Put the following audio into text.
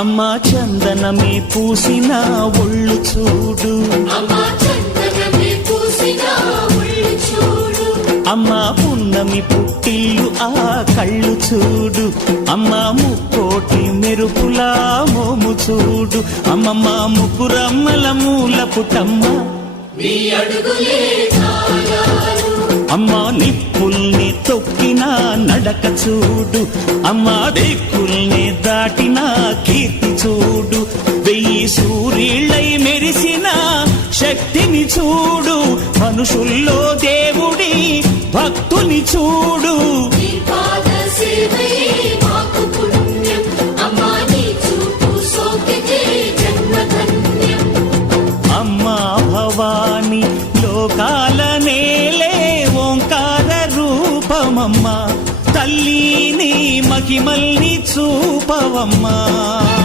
అమ్మా చందనమే పూసిన ఒళ్ళు చూడు, అమ్మా పున్నమి పుట్టిల్లు ఆ కళ్ళు చూడు, అమ్మా ముక్కోటి మెరుపులా మోము చూడు, అమ్మమ్మ ముగ్గురమ్మల మూల పుటమ్మ అమ్మా నిప్పుల్ని తొక్కిన నడక చూడు, అమ్మా దిక్కుల్ని దాటిన కీర్తి చూడు, 1000 సూర్యుళ్ళై మెరిసిన శక్తిని చూడు, మనుషుల్లో దేవుడి భక్తుని చూడు. అమ్మా భవాని లోకాల నేలే ఓంకార రూపమమ్మా, తల్లిని మహిమల్ని చూపవమ్మా.